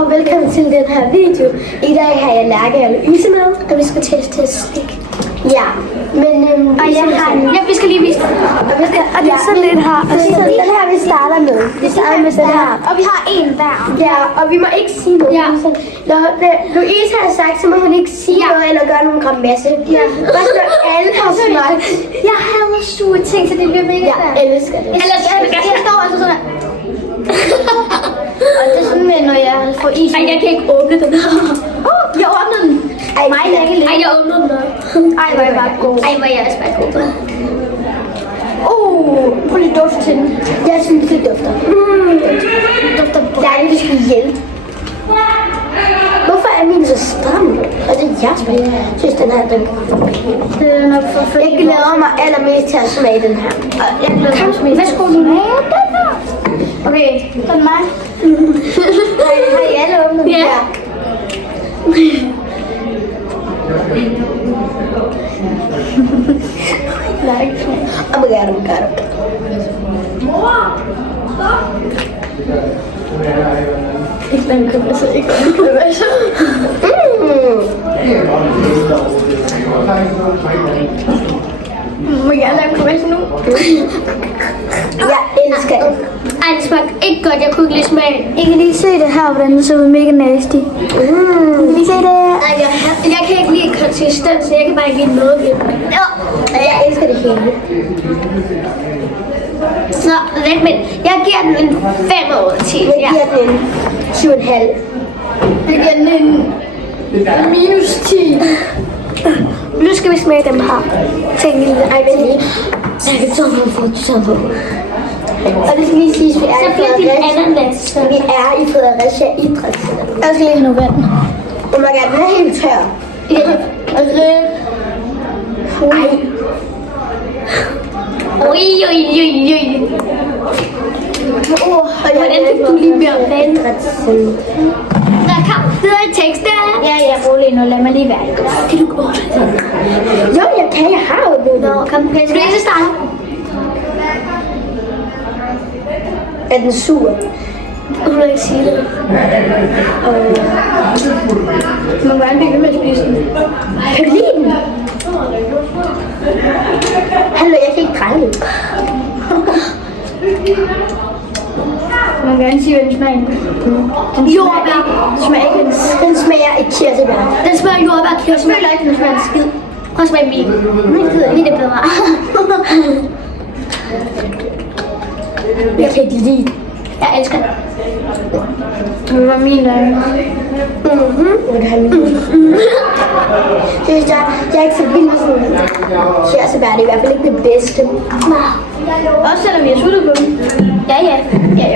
og velkommen til den her video. I dag har jeg Lærke og Louise med, og vi skal teste slik. Ja, men og jeg har en... Ja, vi skal lige vise det. Og det er sådan lidt her. Og så den her, vi starter med. Vi starter med den her. Og vi har en hver. Ja, og vi må ikke sige noget. Ja. Når Louise har sagt, så må hun ikke sige noget eller gøre nogen grimasse. Ja. Bare så alle har smagt. Jeg hader sure ting, så det bliver mega svært. Jeg elsker det. Jeg står altså sådan her. Og det er sådan med, når jeg får is. Ej, jeg kan ikke åbne den. Jeg åbnede den. Mig lækker lidt. Ej, jeg åbnede den også. Ej, hvor er jeg bare god. Ej, hvor er jeg også bare god. Prøv lige duft til den. Jeg synes, det dufter. Dufter Lærke, vi skal hjælpe. Hvorfor er min så stram? Og det er jeg synes, den her den. Det er nok for Jeg glæder mig allermest til at smage den her. Jeg glæder mig mest. Hvad skulle du have? Den her. Okay, så er det mig. Har I alle åbnet? Ja. Oh my god, oh my god. Ikke lade mig komme, så ikke komme. Må jeg lade mig komme nu? Jeg elsker det. Ej, det smagte ikke godt. Jeg kunne ikke lige smage. I kan lige se det her, hvordan det ser ud mega nasty. I kan lige se det. Ej, jeg kan ikke lide konsistens, så jeg kan bare ikke lide noget ved det. Jeg elsker det hele. Så lidt, men jeg giver den en 5 ud af 10. Jeg giver den en 7,5. Jeg giver den en minus 10. Nu skal vi smage dem her. Tænk lige. Ej, vent lige. Så jeg kan tage mig for at tage på. Og det skal lige siges, vi er Så bliver det ananas. Vi er i Fredericia Idrætscenter. Jeg skal lige have noget vand. Oh my god, den er helt tør. Ej. Ui. Hvordan fik du lige mere vand? Der kom videre i tekster. Ja, rolig nu. Lad mig lige være. Kan du gå over det? Jo, jeg kan. Jeg har jo det. Nå, kom. Skal du ikke starte? Er den sur? Du vil ikke sige det. Man må gerne blive med at spise den. Kan du lide den? Hallo, jeg kan ikke dreje det. Man kan gerne sige, hvad den smager. Jordbær. Den smager af kirsebær. Den smager jordbær. Jeg føler ikke, den smager en skid. Prøv at smage min. Min gider Min er bedre. Jeg kan ikke lide den. Jeg elsker den. Det var min der. Må du have min? Jeg er ikke så vild med sådan kirsebær. Det er i hvert fald ikke det bedste. Også selvom vi er sultet på dem. Ja,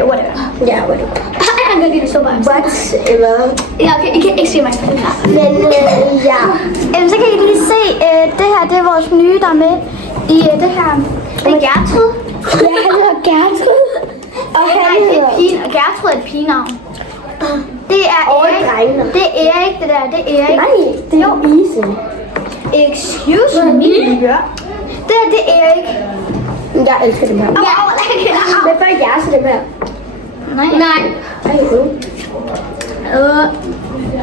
whatever. Ja, whatever. Jeg kan lide det så meget. Whatever. Ja, okay, I kan ikke se mig. Men ja. Så kan I lige se, det her det er vores nye, der er med i det her. Det er Gertrud. Ja, han hedder Gertrud. Og Nej, det er pigen. Gertrud er et pigenavn. Det er Erik. Det er Erik, det der. Det er Erik. Nej, det er Lise. Excuse me. Ja. Det her, det er Erik. Jeg elsker dem her. Men for ikke jeg så dem her. Nej.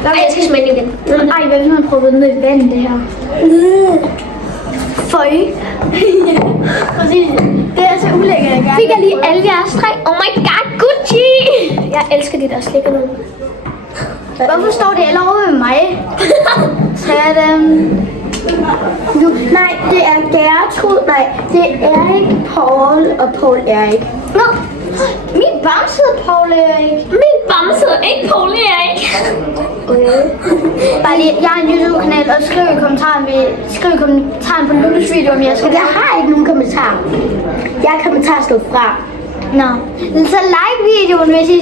Jeg skal smage den igen. Ej, hvad hvis man prøver den med vand, det her? Føj. Præcis. Det er så ulækkert, jeg Fik jeg lige alle jeres tre? Oh my god, Gucci! Jeg elsker de der slikker nu. Hvorfor står det alle over med mig? Sådan. Nu, nej, det er Gertrud. Nej, det er Erik, Paul og Paul Erik. Nå, Min bamse hedder Paul Erik. min bamse hedder ikke Paul Erik. Bare lige, jeg har en YouTube-kanal, og skriv i kommentaren på Lukas video, om jeg skal Jeg har ikke nogen kommentarer. Jeg har kommentarer stå fra. Nå. Så like videoen, hvis I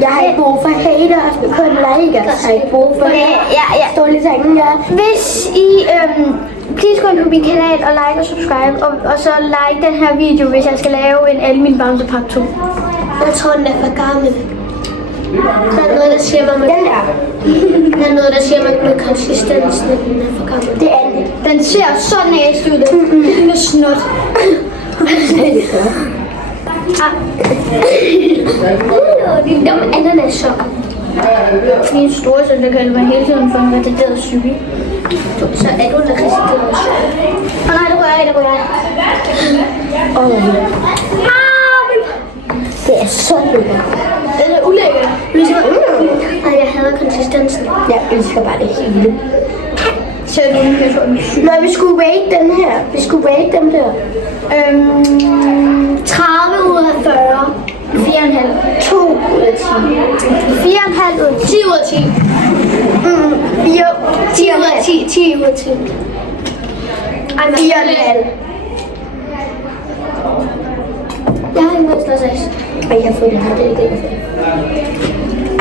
Jeg har ikke brug for haters, kun likers. Jeg har ikke brug for Ja. Står lige sangen, ja. Hvis I please gå ind på min kanal og like og subscribe, og så like den her video, hvis jeg skal lave en alle mine bamse part 2. Jeg tror, den er for gammel. Der er noget, der siger mig med, Den er. der er noget, der siger mig med konsistensen, at den er for gammel. Det er den. Den ser så næst ud, den ligner snot. De dumme ananas-sokker. Min store søn, der kaldte mig hele tiden for en retarderet cykel. Så er du en retarderet cykel? Åh nej, det rører jeg. Det er så lækkert. Det er ulækkert. Og jeg hader konsistensen. Jeg elsker bare det hele. Så er du en person. Når vi skulle rate den her. Vi skulle rate dem der. 30 ud af 40. 4,5. 2 ud af 10. 4,5 ud af 10 ud af 10. 10 ud af 10. 10 ud af 10. 4,5. Jeg har ikke slået 6. Ej, jeg har fået det her. Det er ikke det.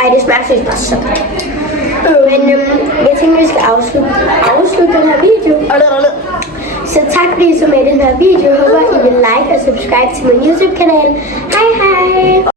Ej, det smager faktisk bare så godt. Men jeg tænker, vi skal afslutte den her video. Så tak fordi I så med i den her video. Jeg håber, I vil like og subscribe til min YouTube-kanal. Hej hej!